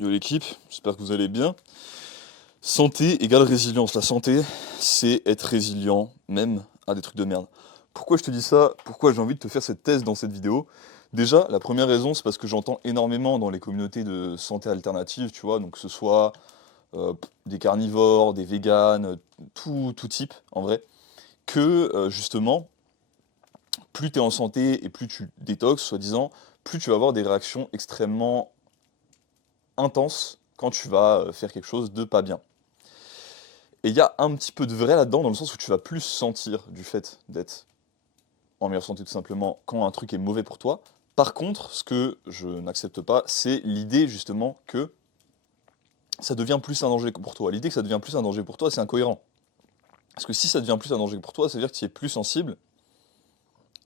Yo l'équipe, j'espère que vous allez bien. Santé égale résilience. La santé, c'est être résilient, même à des trucs de merde. Pourquoi je te dis ça? Pourquoi j'ai envie de te faire cette thèse dans cette vidéo? Déjà, la première raison, c'est parce que j'entends énormément dans les communautés de santé alternative, tu vois, donc que ce soit des carnivores, des véganes, tout type, en vrai, que justement, plus tu es en santé et plus tu détoxes, soi-disant, plus tu vas avoir des réactions extrêmement intenses quand tu vas faire quelque chose de pas bien. Et il y a un petit peu de vrai là-dedans, dans le sens où tu vas plus sentir du fait d'être en meilleure santé tout simplement quand un truc est mauvais pour toi. Par contre, ce que je n'accepte pas, c'est l'idée justement que ça devient plus un danger pour toi. L'idée que ça devient plus un danger pour toi, c'est incohérent. Parce que si ça devient plus un danger pour toi, ça veut dire que tu es plus sensible.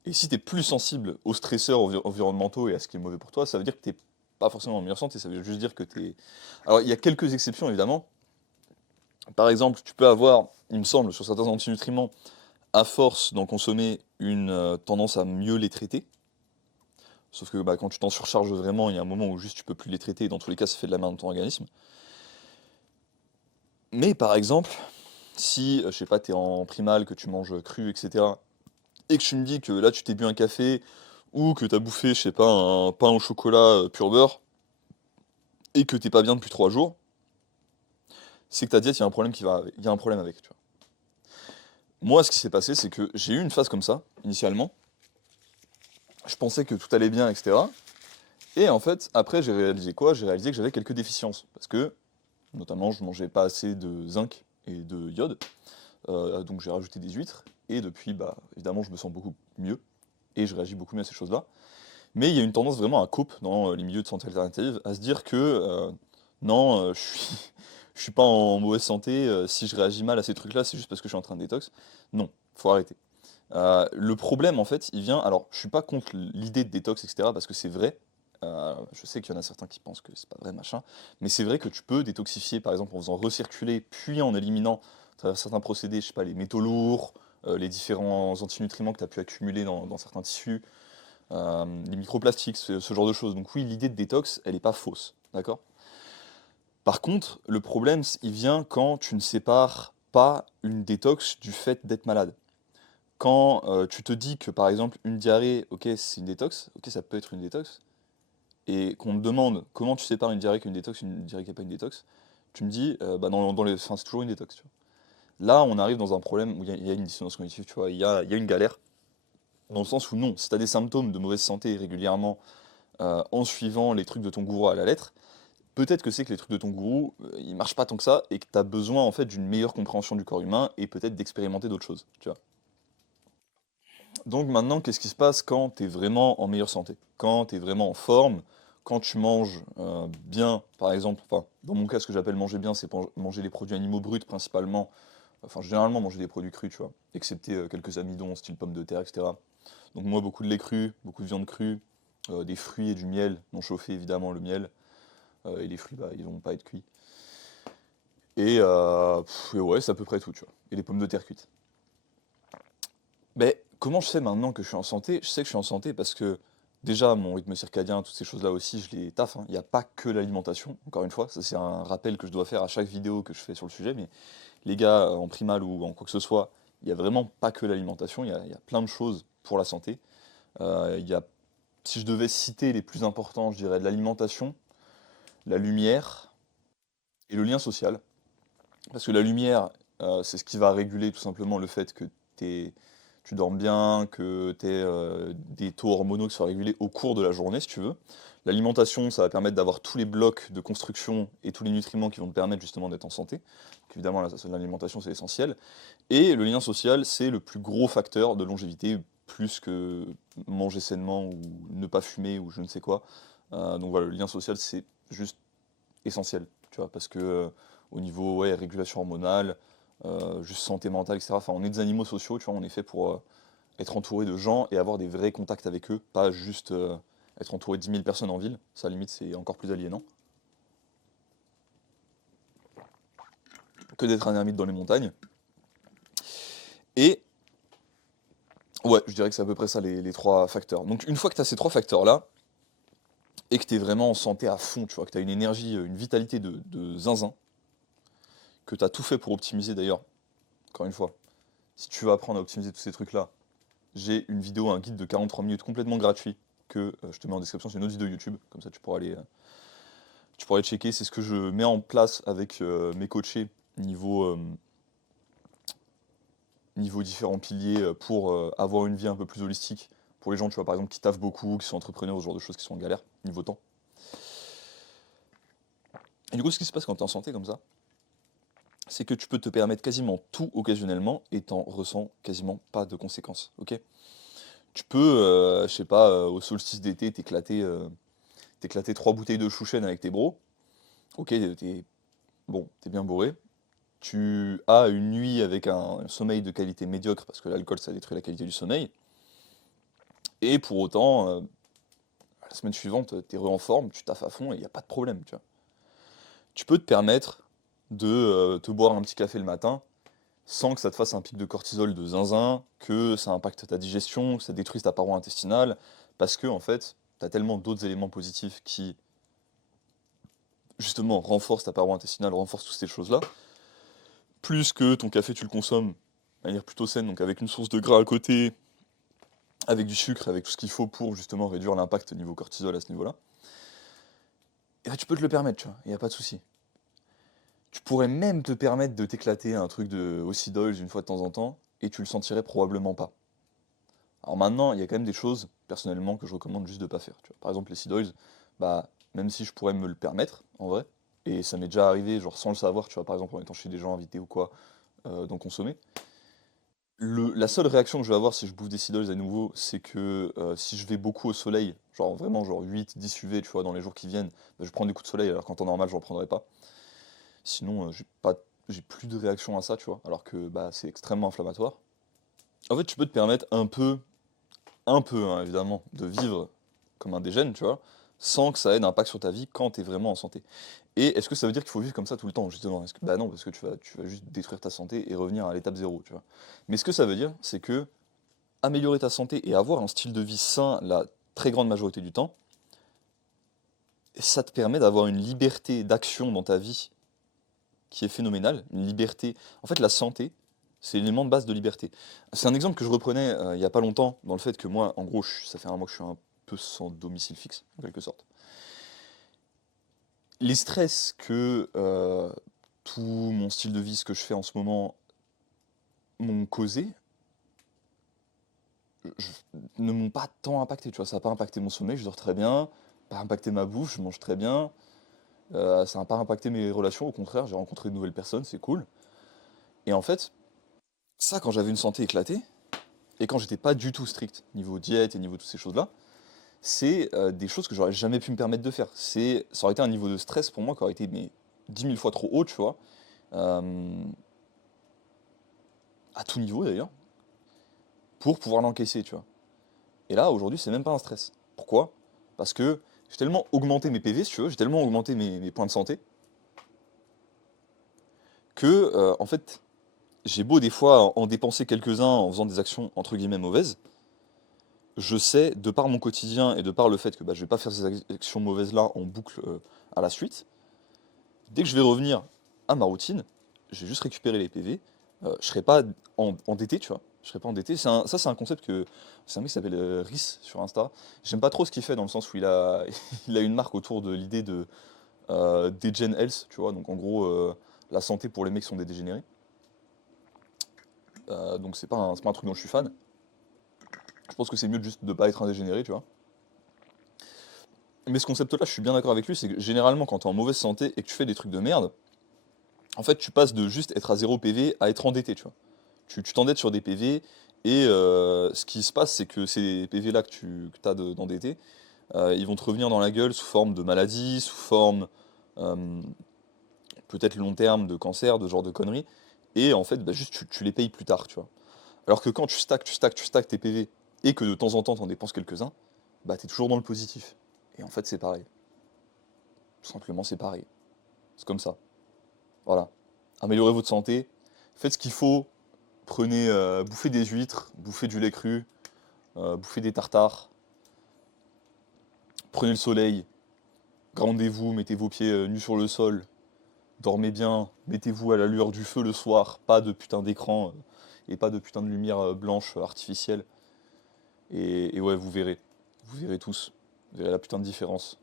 Et si tu es plus sensible aux stresseurs environnementaux et à ce qui est mauvais pour toi, ça veut dire que tu n'es pas forcément en meilleure santé. Ça veut juste dire que tu es... Alors, il y a quelques exceptions, évidemment. Par exemple, tu peux avoir, il me semble, sur certains antinutriments, à force d'en consommer, une tendance à mieux les traiter. Sauf que quand tu t'en surcharges vraiment, il y a un moment où juste tu peux plus les traiter, et dans tous les cas ça fait de la merde dans ton organisme. Mais par exemple, si, je sais pas, t'es en primal, que tu manges cru, etc., et que tu me dis que là tu t'es bu un café, ou que t'as bouffé, je sais pas, un pain au chocolat pur beurre, et que t'es pas bien depuis 3 jours, c'est que ta diète, il y a un problème il y a un problème avec, tu vois. Moi, ce qui s'est passé, c'est que j'ai eu une phase comme ça, initialement. Je pensais que tout allait bien, etc. Et en fait, après, j'ai réalisé quoi? J'ai réalisé que j'avais quelques déficiences. Parce que, notamment, je mangeais pas assez de zinc et de iode. Donc j'ai rajouté des huîtres. Et depuis, évidemment, je me sens beaucoup mieux. Et je réagis beaucoup mieux à ces choses-là. Mais il y a une tendance vraiment à coupe dans les milieux de santé alternative, à se dire que non, je suis pas en mauvaise santé. Si je réagis mal à ces trucs-là, c'est juste parce que je suis en train de détox. Non, faut arrêter. Le problème, en fait, il vient. Alors, je suis pas contre l'idée de détox, etc., parce que c'est vrai. Je sais qu'il y en a certains qui pensent que c'est pas vrai, machin. Mais c'est vrai que tu peux détoxifier, par exemple, en faisant recirculer, puis en éliminant, à travers certains procédés, je sais pas, les métaux lourds, les différents antinutriments que tu as pu accumuler dans certains tissus, les microplastiques, ce genre de choses. Donc, oui, l'idée de détox, elle est pas fausse. D'accord? Par contre, le problème, il vient quand tu ne sépares pas une détox du fait d'être malade. Quand tu te dis que par exemple une diarrhée, ok, c'est une détox, ok, ça peut être une détox, et qu'on te demande comment tu sépares une diarrhée qu'une détox, une diarrhée qui n'est pas une détox, tu me dis, enfin, c'est toujours une détox. Tu vois. Là, on arrive dans un problème où il y a une dissonance cognitive, tu vois, il y a une galère, dans le sens où non, si tu as des symptômes de mauvaise santé régulièrement en suivant les trucs de ton gourou à la lettre, peut-être que c'est que les trucs de ton gourou, ils marchent pas tant que ça, et que tu as besoin en fait d'une meilleure compréhension du corps humain, et peut-être d'expérimenter d'autres choses, tu vois. Donc maintenant, qu'est-ce qui se passe quand tu es vraiment en meilleure santé? Quand tu es vraiment en forme, quand tu manges bien, par exemple, enfin, dans mon cas, ce que j'appelle manger bien, c'est manger les produits animaux bruts principalement, enfin, généralement manger des produits crus, tu vois, excepté quelques amidons, style pommes de terre, etc. Donc moi, beaucoup de lait cru, beaucoup de viande crue, des fruits et du miel, non chauffé évidemment, le miel, et les fruits, ils vont pas être cuits. Et ouais, c'est à peu près tout, tu vois. Et les pommes de terre cuites. Mais comment je sais maintenant que je suis en santé? Je sais que je suis en santé parce que déjà mon rythme circadien, toutes ces choses-là aussi, je les taffe, hein. Il n'y a pas que l'alimentation, encore une fois, ça c'est un rappel que je dois faire à chaque vidéo que je fais sur le sujet, mais les gars, en primal ou en quoi que ce soit, il n'y a vraiment pas que l'alimentation, il y a plein de choses pour la santé. Il y a, si je devais citer les plus importants, je dirais de l'alimentation, la lumière et le lien social. Parce que la lumière, c'est ce qui va réguler tout simplement le fait que tu dormes bien, que tu aies des taux hormonaux qui soient régulés au cours de la journée, si tu veux. L'alimentation, ça va permettre d'avoir tous les blocs de construction et tous les nutriments qui vont te permettre justement d'être en santé. Donc évidemment, l'alimentation, c'est essentiel. Et le lien social, c'est le plus gros facteur de longévité, plus que manger sainement ou ne pas fumer ou je ne sais quoi. Donc voilà, le lien social, c'est juste essentiel, tu vois, parce que au niveau ouais, régulation hormonale, juste santé mentale, etc. Enfin, on est des animaux sociaux, tu vois, on est fait pour être entouré de gens et avoir des vrais contacts avec eux, pas juste être entouré de 10 000 personnes en ville, ça limite c'est encore plus aliénant, que d'être un ermite dans les montagnes. Et ouais, je dirais que c'est à peu près ça les trois facteurs. Donc une fois que tu as ces trois facteurs-là, et que tu es vraiment en santé à fond, tu vois, que tu as une énergie, une vitalité de zinzin, que tu as tout fait pour optimiser d'ailleurs, encore une fois, si tu veux apprendre à optimiser tous ces trucs-là, j'ai une vidéo, un guide de 43 minutes complètement gratuit que je te mets en description, c'est une autre vidéo YouTube, comme ça tu pourras aller checker, c'est ce que je mets en place avec mes coachés niveau, niveau différents piliers pour avoir une vie un peu plus holistique. Pour les gens, tu vois, par exemple, qui taffent beaucoup, qui sont entrepreneurs, ce genre de choses qui sont en galère, niveau temps. Et du coup, ce qui se passe quand tu es en santé comme ça, c'est que tu peux te permettre quasiment tout occasionnellement et t'en ressens quasiment pas de conséquences, ok? Tu peux, je sais pas, au solstice d'été, t'éclater 3 bouteilles de chouchen avec tes bros, ok, bon, t'es bien bourré, tu as une nuit avec un sommeil de qualité médiocre, parce que l'alcool, ça détruit la qualité du sommeil, et pour autant, la semaine suivante, t'es re en forme, tu taffes à fond, et il n'y a pas de problème, tu vois. Tu peux te permettre de te boire un petit café le matin, sans que ça te fasse un pic de cortisol de zinzin, que ça impacte ta digestion, que ça détruise ta paroi intestinale, parce que en fait, tu as tellement d'autres éléments positifs qui, justement, renforcent ta paroi intestinale, renforcent toutes ces choses-là, plus que ton café, tu le consommes de manière plutôt saine, donc avec une source de gras à côté, avec du sucre, avec tout ce qu'il faut pour justement réduire l'impact niveau cortisol à ce niveau-là, et bah, tu peux te le permettre, tu vois, il n'y a pas de souci. Tu pourrais même te permettre de t'éclater un truc de aussi Doyle une fois de temps en temps, et tu le sentirais probablement pas. Alors maintenant, il y a quand même des choses, personnellement, que je recommande juste de pas faire. Tu vois. Par exemple, les seed oils, bah, même si je pourrais me le permettre, en vrai, et ça m'est déjà arrivé, genre sans le savoir, tu vois, par exemple, en étant chez des gens invités ou quoi, d'en consommer. La seule réaction que je vais avoir si je bouffe des seed oils à nouveau, c'est que si je vais beaucoup au soleil, genre vraiment genre 8, 10 UV, tu vois, dans les jours qui viennent, bah, je prends des coups de soleil, alors qu'en temps normal, je n'en prendrai pas. Sinon, j'ai plus de réaction à ça, tu vois, alors que bah, c'est extrêmement inflammatoire. En fait, tu peux te permettre un peu, hein, évidemment, de vivre comme un dégène, tu vois, sans que ça ait d'impact sur ta vie quand tu es vraiment en santé. Et est-ce que ça veut dire qu'il faut vivre comme ça tout le temps, justement? Bah non, parce que tu vas juste détruire ta santé et revenir à l'étape zéro, tu vois. Mais ce que ça veut dire, c'est que améliorer ta santé et avoir un style de vie sain la très grande majorité du temps, ça te permet d'avoir une liberté d'action dans ta vie qui est phénoménale, une liberté. En fait, la santé, c'est l'élément de base de liberté. C'est un exemple que je reprenais il n'y a pas longtemps, dans le fait que moi, en gros, ça fait un mois que je suis un peu sans domicile fixe, en quelque sorte. Les stress que tout mon style de vie, ce que je fais en ce moment, m'ont causé, ne m'ont pas tant impacté, tu vois. Ça n'a pas impacté mon sommeil, je dors très bien, pas impacté ma bouffe, je mange très bien, ça n'a pas impacté mes relations, au contraire, j'ai rencontré de nouvelles personnes, c'est cool. Et en fait, ça, quand j'avais une santé éclatée, et quand j'étais pas du tout strict, niveau diète et niveau toutes ces choses-là, c'est des choses que j'aurais jamais pu me permettre de faire. Ça aurait été un niveau de stress pour moi qui aurait été mais, 10 000 fois trop haut, tu vois, euh, à tout niveau d'ailleurs, pour pouvoir l'encaisser, tu vois. Et là, aujourd'hui, c'est même pas un stress. Pourquoi? Parce que j'ai tellement augmenté mes PV, si tu veux, j'ai tellement augmenté mes points de santé, que, en fait, j'ai beau des fois en dépenser quelques-uns en faisant des actions entre guillemets mauvaises, je sais, de par mon quotidien et de par le fait que bah, je vais pas faire ces actions mauvaises-là en boucle à la suite, dès que je vais revenir à ma routine, je vais juste récupérer les PV, je serai pas endetté, tu vois. Je serai pas endetté. Ça, c'est un concept que. C'est un mec qui s'appelle Rhys sur Insta. J'aime pas trop ce qu'il fait dans le sens où il a une marque autour de l'idée de Degen Health, tu vois. Donc en gros, la santé pour les mecs qui sont des dégénérés. Donc c'est pas un truc dont je suis fan. Je pense que c'est mieux de juste de pas être un dégénéré, tu vois. Mais ce concept-là, je suis bien d'accord avec lui, c'est que généralement, quand tu es en mauvaise santé et que tu fais des trucs de merde, en fait, tu passes de juste être à 0 PV à être endetté, tu vois. Tu t'endettes sur des PV, et ce qui se passe, c'est que ces PV-là que tu as d'endetté, ils vont te revenir dans la gueule sous forme de maladie, sous forme euh, peut-être long terme de cancer, de ce genre de conneries, et en fait, bah, juste tu les payes plus tard, tu vois. Alors que quand tu stacks tes PV, et que de temps en temps, tu en dépenses quelques-uns, bah, tu es toujours dans le positif. Et en fait, c'est pareil. Tout simplement, c'est pareil. C'est comme ça. Voilà. Améliorez votre santé, faites ce qu'il faut, prenez, bouffez des huîtres, bouffez du lait cru, bouffez des tartares, prenez le soleil, Groundez-vous, mettez vos pieds nus sur le sol, dormez bien, mettez-vous à la lueur du feu le soir, pas de putain d'écran et pas de putain de lumière blanche artificielle. Et ouais, vous verrez tous, vous verrez la putain de différence.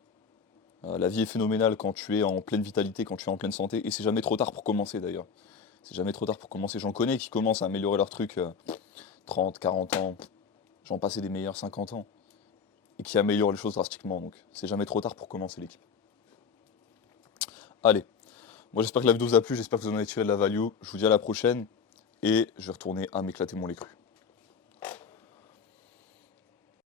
La vie est phénoménale quand tu es en pleine vitalité, quand tu es en pleine santé, et c'est jamais trop tard pour commencer d'ailleurs. C'est jamais trop tard pour commencer. J'en connais qui commencent à améliorer leur truc 30, 40 ans, j'en passais des meilleurs 50 ans, et qui améliorent les choses drastiquement. Donc c'est jamais trop tard pour commencer l'équipe. Allez, moi j'espère que la vidéo vous a plu, j'espère que vous en avez tiré de la value. Je vous dis à la prochaine, et je vais retourner à m'éclater mon lait cru.